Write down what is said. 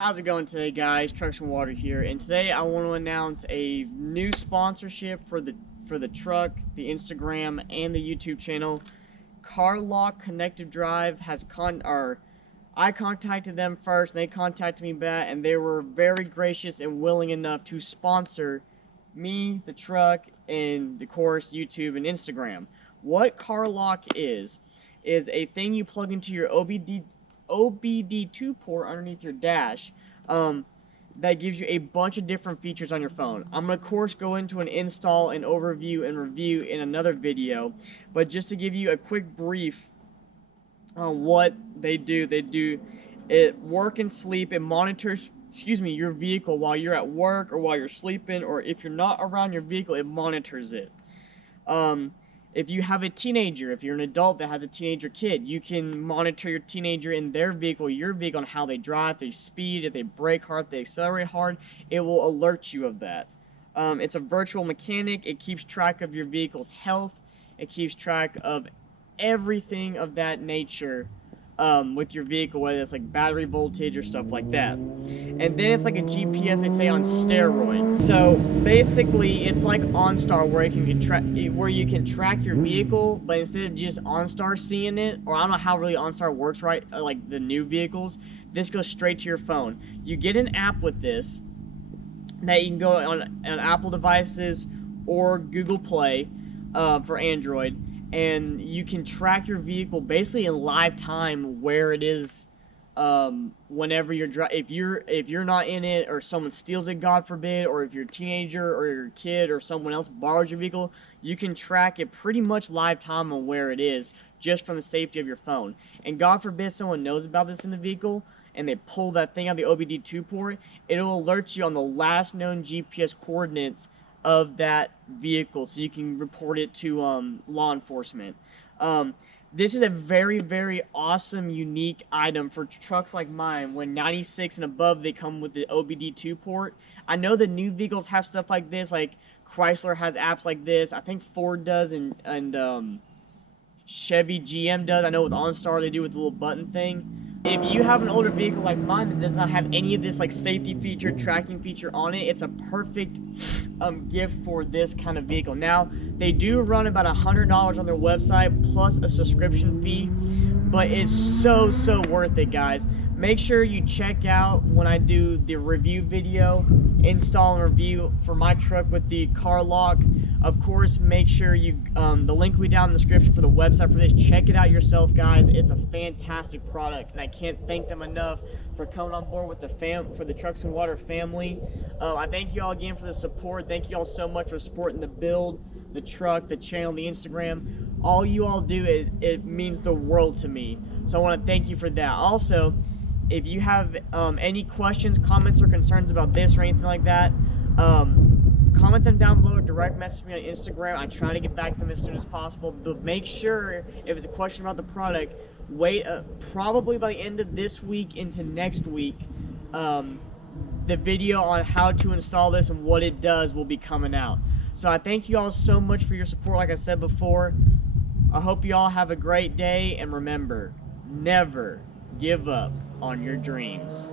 How's it going today, guys? Trucks and Water here, and today I want to announce a new sponsorship for the truck, the Instagram, and the YouTube channel. CarLock Connective Drive has I contacted them first, and they contacted me back, and they were very gracious and willing enough to sponsor me, the truck, and of course YouTube and Instagram. What CarLock is a thing you plug into your OBD2 port underneath your dash that gives you a bunch of different features on your phone. I'm going to, of course, go into an install and overview and review in another video, but just to give you a quick brief on what they do it work and sleep. It monitors your vehicle while you're at work or while you're sleeping, or if you're not around your vehicle, it monitors it. If you have a teenager, if you're an adult that has a teenager kid, you can monitor your teenager in their vehicle, your vehicle, on how they drive, if they speed, if they brake hard, if they accelerate hard. It will alert you of that. It's a virtual mechanic. It keeps track of your vehicle's health. It keeps track of everything of that nature with your vehicle, whether it's like battery voltage or stuff like that. And then it's like a GPS, they say, on steroids. So basically, it's like OnStar, where you can track your vehicle, but instead of just OnStar seeing it, or I don't know how really OnStar works, right? Like the new vehicles, this goes straight to your phone. You get an app with this that you can go on Apple devices or Google Play for Android, and you can track your vehicle basically in live time where it is. Whenever you're if you're not in it, or someone steals it, God forbid, or if you're a teenager or your kid or someone else borrows your vehicle, you can track it pretty much live time on where it is, just from the safety of your phone. And God forbid someone knows about this in the vehicle and they pull that thing out of the OBD2 port, it'll alert you on the last known GPS coordinates of that vehicle, so you can report it to law enforcement. This is a very, very awesome, unique item for trucks like mine. When 96 and above, they come with the OBD2 port. I know the new vehicles have stuff like this, like Chrysler has apps like this. I think Ford does, and Chevy, GM does. I know with OnStar they do with the little button thing. If you have an older vehicle like mine that does not have any of this like safety feature, tracking feature on it, it's a perfect gift for this kind of vehicle. Now, they do run about $100 on their website plus a subscription fee, but it's so worth it, guys. Make sure you check out when I do the review video, install and review for my truck with the CarLock. Of course, make sure you, the link will be down in the description for the website for this. Check it out yourself, guys. It's a fantastic product, and I can't thank them enough for coming on board with the Trucks and Water family. I thank you all again for the support. Thank you all so much for supporting the build, the truck, the channel, the Instagram. All you all do, it means the world to me. So I want to thank you for that. Also, if you have any questions, comments, or concerns about this or anything like that, comment them down below or direct message me on Instagram. I try to get back to them as soon as possible. But make sure, if it's a question about the product, wait probably by the end of this week into next week. The video on how to install this and what it does will be coming out. So I thank you all so much for your support, like I said before. I hope you all have a great day, and remember, never give up on your dreams.